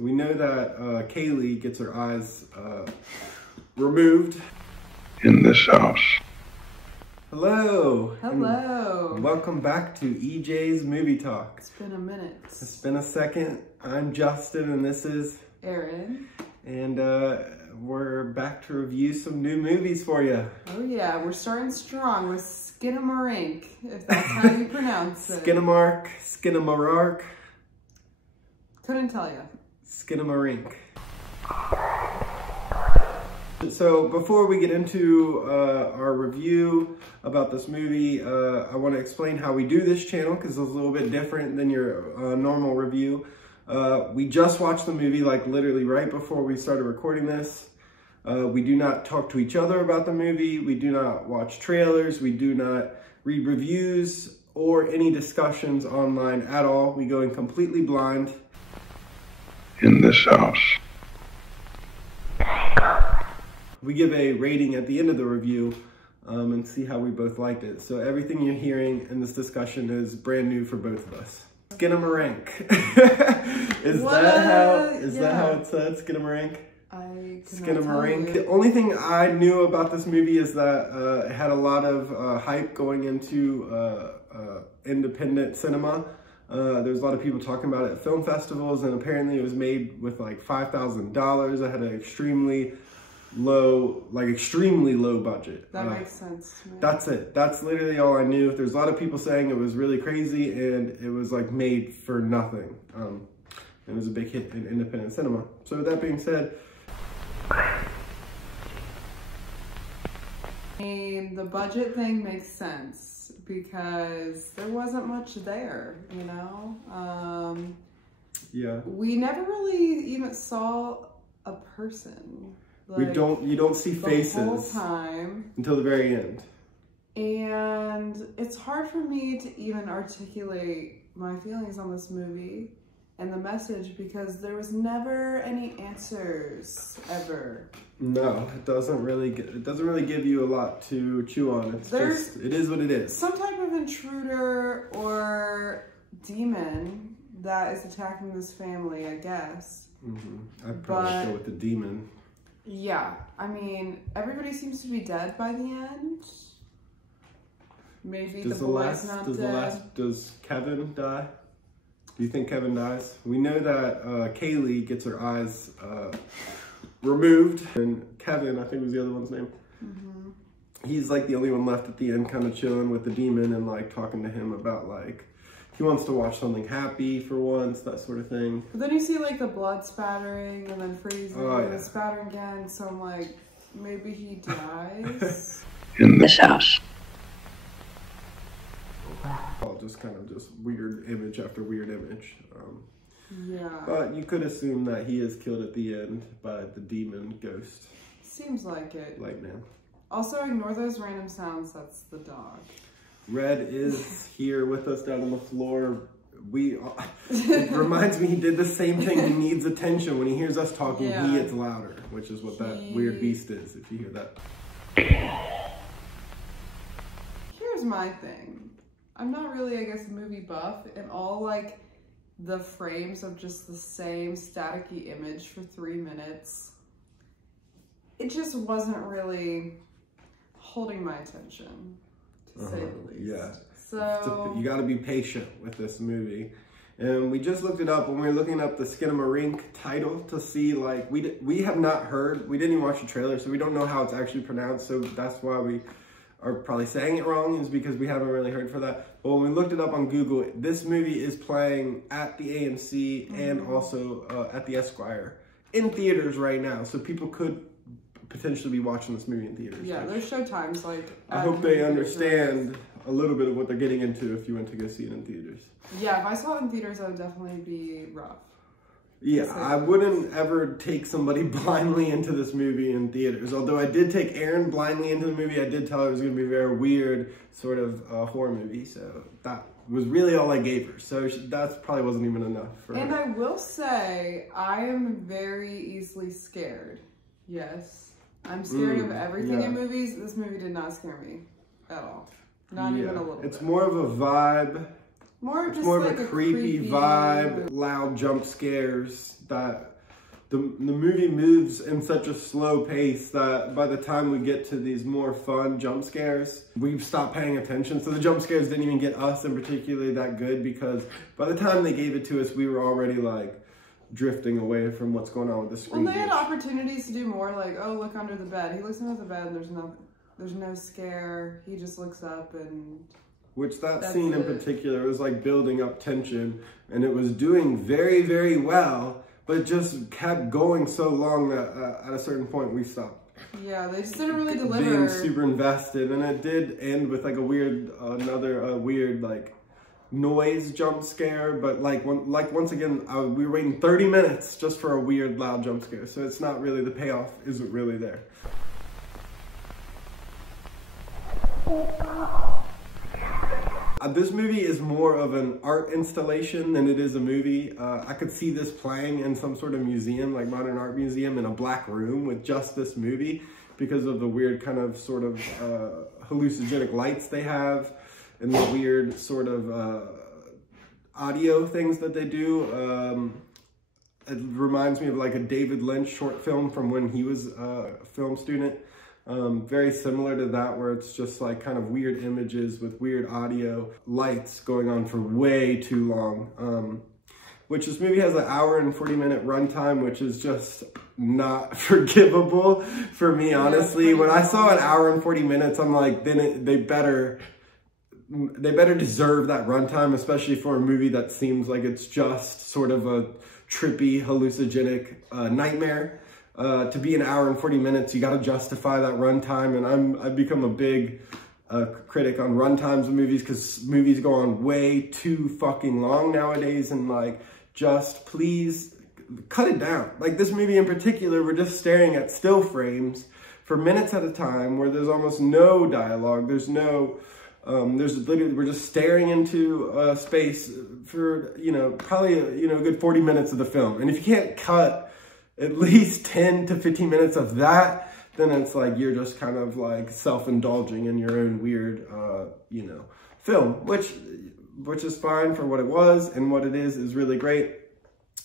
We know that Kaylee gets her eyes removed. In this house. Hello. Hello. And welcome back to EJ's Movie Talk. It's been a minute. It's been a second. I'm Justin and this is Erin. And we're back to review some new movies for you. Oh yeah, we're starting strong with Skinamarink, if that's how you pronounce it. Skinamarink. Couldn't tell you. Skinamarink. So before we get into our review about this movie, I want to explain how we do this channel because it's a little bit different than your normal review. We just watched the movie like literally right before we started recording this. We do not talk to each other about the movie. We do not watch trailers. We do not read reviews or any discussions online at all. We go in completely blind. In this house. We give a rating at the end of the review and see how we both liked it. So everything you're hearing in this discussion is brand new for both of us. Skinamarink. Is that how it's said? Skinamarink? Skinamarink. The only thing I knew about this movie is that it had a lot of hype going into independent cinema. There's a lot of people talking about it at film festivals, and apparently it was made with like $5,000. It had an extremely low budget. That makes sense to me. That's it. That's literally all I knew. There's a lot of people saying it was really crazy and it was like made for nothing. It was a big hit in independent cinema. So with that being said, the budget thing makes sense because there wasn't much there, you know? yeah. We never really even saw a person. Like, you don't see faces the whole time until the very end. And it's hard for me to even articulate my feelings on this movie and the message because there was never any answers ever. No, it doesn't really give you a lot to chew on. It is what it is. Some type of intruder or demon that is attacking this family, I guess. I'd probably go with the demon. Yeah, I mean, everybody seems to be dead by the end. Maybe the boy's not dead. Does Kevin die? Do you think Kevin dies? We know that Kaylee gets her eyes removed, and Kevin, I think was the other one's name. He's like the only one left at the end, kind of chilling with the demon and like talking to him about like he wants to watch something happy for once, that sort of thing. But then you see like the blood spattering and then freezing and then spattering again. So I'm like, maybe he dies. In this house. All just kind of weird image after weird image. Yeah. But you could assume that he is killed at the end by the demon ghost. Seems like it. Light man. Also, ignore those random sounds. That's the dog. Red is here with us down on the floor. It reminds me he did the same thing. He needs attention. When he hears us talking, he gets louder, which is what that weird beast is, if you hear that. Here's my thing. I'm not really, I guess, movie buff, and all like the frames of just the same staticky image for 3 minutes, it just wasn't really holding my attention, to say the least. Yeah. So you got to be patient with this movie. And we just looked it up when we were looking up the Skinamarink title to see, like, we have not heard, we didn't even watch the trailer, so we don't know how it's actually pronounced, so that's why we are probably saying it wrong, is because we haven't really heard for that. But when we looked it up on Google, this movie is playing at the AMC and also at the Esquire in theaters right now, so people could potentially be watching this movie in theaters. Yeah, there's show times like. I hope they understand a little bit of what they're getting into if you went to go see it in theaters. Yeah, if I saw it in theaters, that would definitely be rough. Yeah, I wouldn't ever take somebody blindly into this movie in theaters. Although I did take Erin blindly into the movie, I did tell her it was going to be a very weird sort of horror movie. So that was really all I gave her. So that probably wasn't even enough for her. And I will say, I am very easily scared. Yes. I'm scared of everything in movies. This movie did not scare me at all. Not even a little bit. It's more of a vibe. More of it's just more like of a creepy vibe, loud jump scares, that the movie moves in such a slow pace that by the time we get to these more fun jump scares, we've stopped paying attention. So the jump scares didn't even get us in particularly that good, because by the time they gave it to us, we were already like drifting away from what's going on with the screen. Well, they had opportunities to do more, like, oh, look under the bed. He looks under the bed and there's no scare. He just looks up and... Which that scene in particular was like building up tension, and it was doing very, very well, but it just kept going so long that at a certain point we stopped. Yeah, they just didn't really deliver. Being super invested, and it did end with like a weird, another weird like noise jump scare, but like once again, we were waiting 30 minutes just for a weird loud jump scare, so it's not really, the payoff isn't really there. This movie is more of an art installation than it is a movie. I could see this playing in some sort of museum, like modern art museum, in a black room with just this movie, because of the weird kind of sort of hallucinogenic lights they have and the weird sort of audio things that they do. It reminds me of like a David Lynch short film from when he was a film student. Very similar to that, where it's just like kind of weird images with weird audio, lights going on for way too long. Which this movie has an hour and 40-minute runtime, which is just not forgivable for me, honestly. When I saw an hour and 40 minutes, I'm like, then they better deserve that runtime, especially for a movie that seems like it's just sort of a trippy, hallucinogenic nightmare. To be an hour and 40 minutes, you got to justify that runtime, and I've become a big critic on runtimes of movies, because movies go on way too fucking long nowadays, and like, just please cut it down. Like this movie in particular, we're just staring at still frames for minutes at a time, where there's almost no dialogue, there's no there's literally, we're just staring into space for, you know, probably a good 40 minutes of the film, and if you can't cut at least 10 to 15 minutes of that, then it's like you're just kind of like self-indulging in your own weird, film, which is fine for what it was, and what it is really great,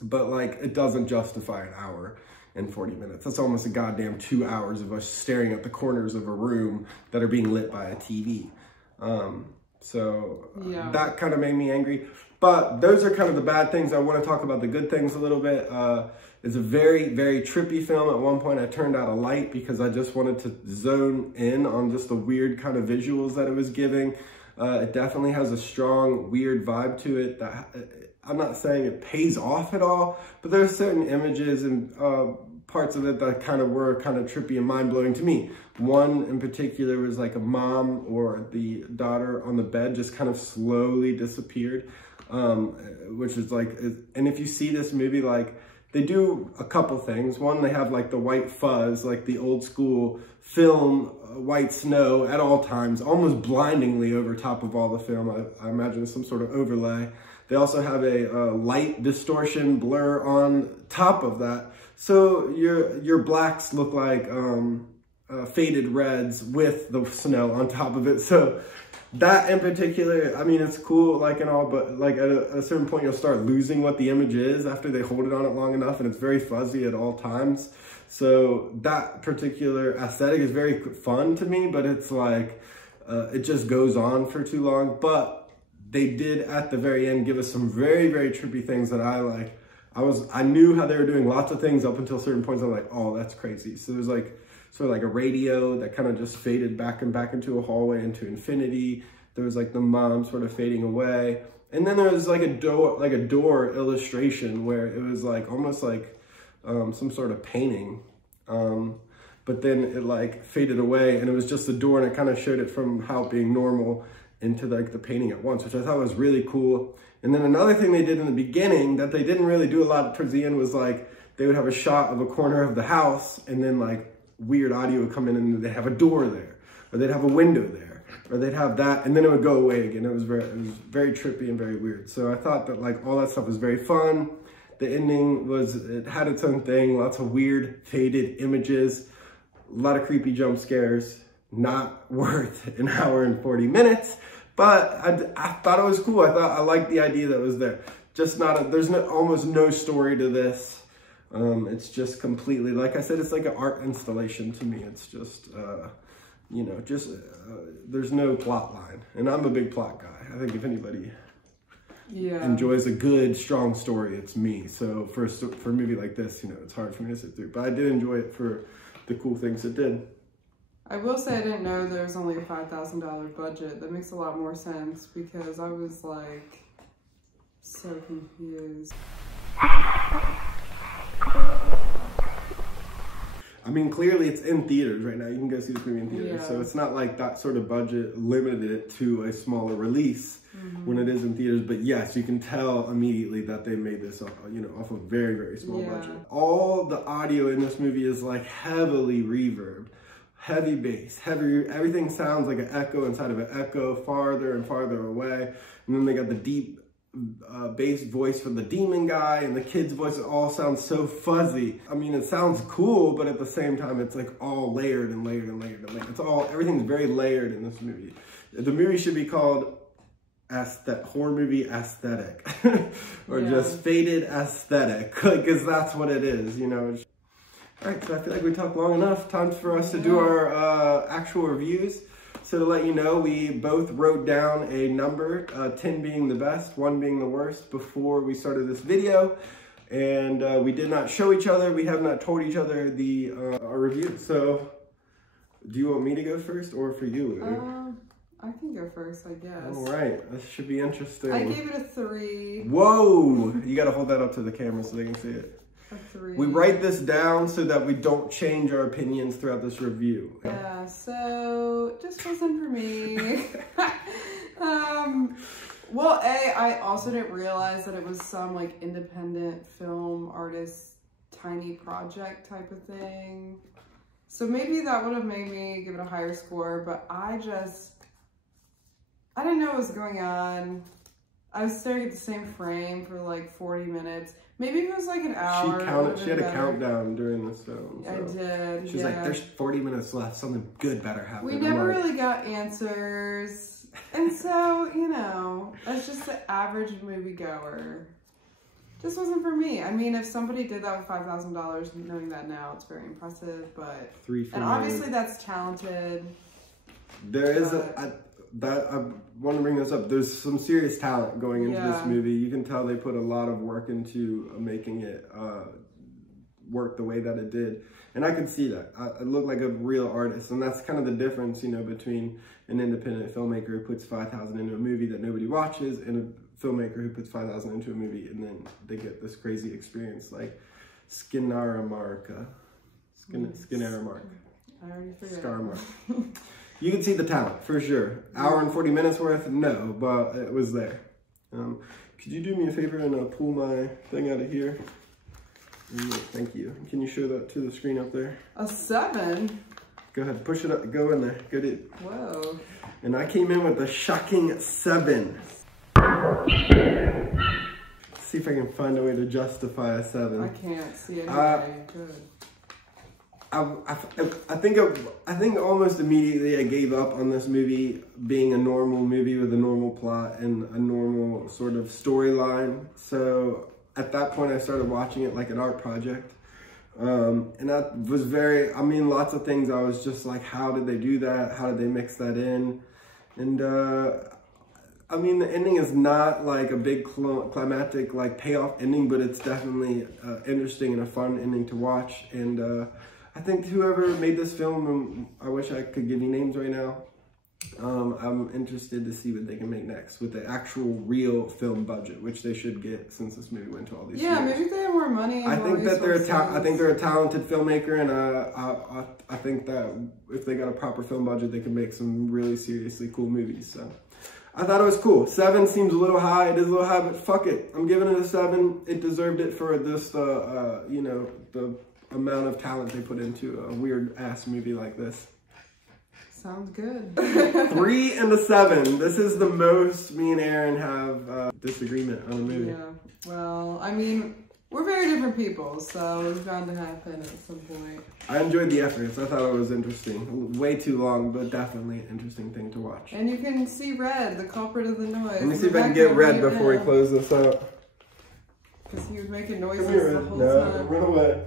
but like it doesn't justify an hour and 40 minutes. That's almost a goddamn 2 hours of us staring at the corners of a room that are being lit by a TV. That kind of made me angry. But those are kind of the bad things. I want to talk about the good things a little bit. It's a very, very trippy film. At one point I turned out a light because I just wanted to zone in on just the weird kind of visuals that it was giving. It definitely has a strong, weird vibe to it that I'm not saying it pays off at all, but there's certain images and parts of it that kind of were kind of trippy and mind-blowing to me. One in particular was like a mom or the daughter on the bed just kind of slowly disappeared, which is like, and if you see this movie, like, they do a couple things. One, they have like the white fuzz, like the old school film white snow at all times, almost blindingly over top of all the film. I imagine some sort of overlay. They also have a light distortion blur on top of that. So your blacks look like faded reds with the snow on top of it. So that in particular, I mean, it's cool, like, and all, but like at a certain point, you'll start losing what the image is after they hold it on it long enough, and it's very fuzzy at all times. So that particular aesthetic is very fun to me, but it's like, it just goes on for too long. But they did at the very end give us some very, very trippy things that I like. I knew how they were doing lots of things up until certain points. I'm like, oh, that's crazy. So there's like, sort of like a radio that kind of just faded back and back into a hallway into infinity. There was like the mom sort of fading away. And then there was like a door illustration where it was like almost like some sort of painting. But then it like faded away and it was just the door, and it kind of showed it from how it being normal into like the painting at once, which I thought was really cool. And then another thing they did in the beginning that they didn't really do a lot towards the end was like, they would have a shot of a corner of the house, and then like weird audio would come in and they'd have a door there, or they'd have a window there, or they'd have that, and then it would go away again. It was very trippy and very weird. So I thought that like all that stuff was very fun. The ending it had its own thing, lots of weird faded images, a lot of creepy jump scares, not worth an hour and 40 minutes, but I thought it was cool. I liked the idea that was there. Just there's almost no story to this. It's just completely, like I said, it's like an art installation to me. It's just, you know, there's no plot line. And I'm a big plot guy. I think if anybody enjoys a good, strong story, it's me. So for a movie like this, you know, it's hard for me to sit through. But I did enjoy it for the cool things it did. I will say I didn't know there was only a $5,000 budget. That makes a lot more sense because I was like so confused. I mean, clearly it's in theaters right now. You can go see this movie in theaters. Yeah. So it's not like that sort of budget limited it to a smaller release when it is in theaters. But yes, you can tell immediately that they made this, you know, off a very, very small budget. All the audio in this movie is like heavily reverbed, heavy bass, everything sounds like an echo inside of an echo, farther and farther away. And then they got the deep bass voice for the demon guy, and the kid's voice. It all sounds so fuzzy. I mean, it sounds cool, but at the same time, it's like all layered and layered and layered and layered. Everything's very layered in this movie. The movie should be called horror movie aesthetic, or just faded aesthetic, because that's what it is, you know. All right, so I feel like we talked long enough. Time for us to do our actual reviews. So to let you know, we both wrote down a number, 10 being the best, 1 being the worst, before we started this video. And we did not show each other. We have not told each other our review. So do you want me to go first or for you? I can go first, I guess. All right, this should be interesting. I gave it a 3. Whoa! You got to hold that up to the camera so they can see it. A 3. We write this down so that we don't change our opinions throughout this review. Yeah, so it just wasn't for me. Well, I also didn't realize that it was some like independent film artist, tiny project type of thing. So maybe that would have made me give it a higher score, but I didn't know what was going on. I was staring at the same frame for like 40 minutes. Maybe if it was like an hour. She had a countdown during this film. So. I did. She's like, there's 40 minutes left. Something good better happen. We never really got answers. And so, you know, as just the average moviegoer, just wasn't for me. I mean, if somebody did that with $5,000, knowing that now, it's very impressive. But and obviously that's talented. There is I want to bring this up. There's some serious talent going into this movie. You can tell they put a lot of work into making it work the way that it did. And I can see that. I look like a real artist. And that's kind of the difference, you know, between an independent filmmaker who puts $5,000 into a movie that nobody watches and a filmmaker who puts $5,000 into a movie and then they get this crazy experience like Skinamarink. Skinamarink. I already forgot. Skinamarink. You can see the talent, for sure. Hour and 40 minutes worth? No, but it was there. Could you do me a favor and pull my thing out of here? Thank you. Can you show that to the screen up there? A 7? Go ahead, push it up, go in there. Go do it. Whoa. And I came in with a shocking 7. See if I can find a way to justify a 7. I can't see anything. Good. I think almost immediately I gave up on this movie being a normal movie with a normal plot and a normal sort of storyline. So at that point I started watching it like an art project. And that was lots of things I was just like, how did they do that? How did they mix that in? And I mean, the ending is not like a big climactic like payoff ending, but it's definitely interesting and a fun ending to watch. And I think whoever made this film, I wish I could give you names right now. I'm interested to see what they can make next with the actual real film budget, which they should get since this movie went to all these years. Maybe they have more money. I think that they're a talented filmmaker, and I think that if they got a proper film budget, they can make some really seriously cool movies. So I thought it was cool. 7 seems a little high. It is a little high, but fuck it. I'm giving it a 7. It deserved it for this, you know, the amount of talent they put into a weird ass movie like this. Sounds good. 3 and a 7. This is the most me and Erin have disagreement on a movie. Yeah. Well, I mean, we're very different people, so it's bound to happen at some point. I enjoyed the efforts. I thought it was interesting. Way too long, but definitely an interesting thing to watch. And you can see Red, the culprit of the noise. Let me see if I can get Red before we close this out. Because he was making Come noises here, the Red. whole No, time. run away.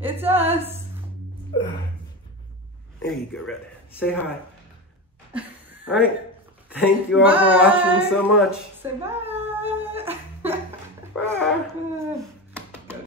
It's us. There you go, Red. Say hi. All right. Thank you all for watching so much. Say bye. Bye.